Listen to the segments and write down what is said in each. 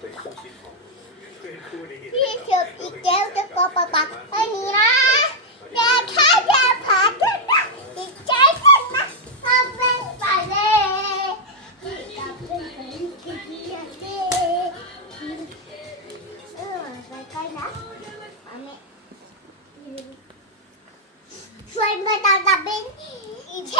พี่ชอบยวอีกแก้วจะกอปะปะไอ้นี่นะแต่ถ้าจะพาเธอไปนะอีกแก้วขึ้นนะทำเป็นไปเลยทำเป็นไปเลยเออไปกล้นะแม่ช่วยมาดับดับเป็นอีเ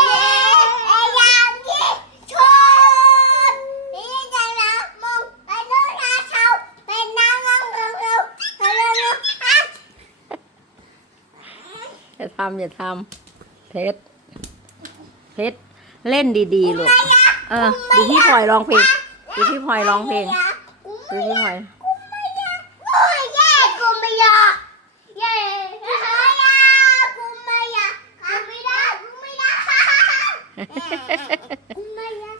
ทำอย่าทำเพชรเพชรเล่นดีๆลูกเออดูพี่พลอยร้องเพลงดูพี่พลอยร้องเพลงดูพี่พลอยโอ้ยแย่กูไม่อยากแย่กูไม่อยากกูไม่อยากกูไม่ได้กูไม่ได้กูไม่อยากกูไม่อยาก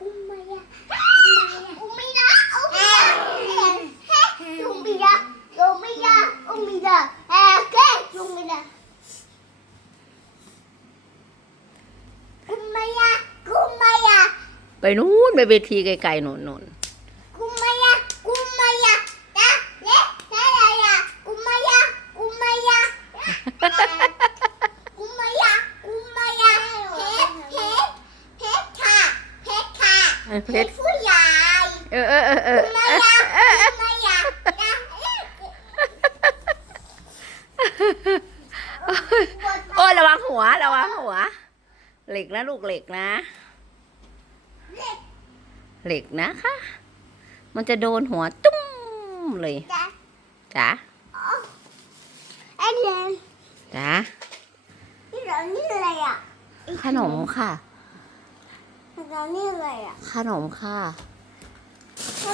กูไม่อยากกูไม่ได้กูไม่ได้กูไม่ได้กูไม่ได้กูไม่ได้เอ้แกกูไม่ได้กูไม่อยากกูไม่อยาก ไปนู้นไปเวทีไกลๆหนุนหนุน Kumaya, kumaya, da, le, da, da, da, kumaya, kumaya, kumaya, kumaya, pet, pet, pet ค่ะ pet ค่ะเออเพ pet ชรผู้ใหญ่เออเออเออเออ kumaya, kumaya, da, โอ้ยระวังหัวระวังหัว เหล็กนะลูกเหล็กนะ เหล็กนะคะ มันจะโดนหัวตุ้มเลย da, จ๋า and then จ๋านี่เรานี่อะไรอะ ขนมค่ะเรานี่อะไรอะ ขนมค่ะ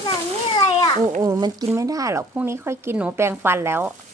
เรานี่อะไรอะโอ้โอ้มันกินไม่ได้หรอกพรุ่งนี้ค่อยกินหนูแปรงฟันแล้วเ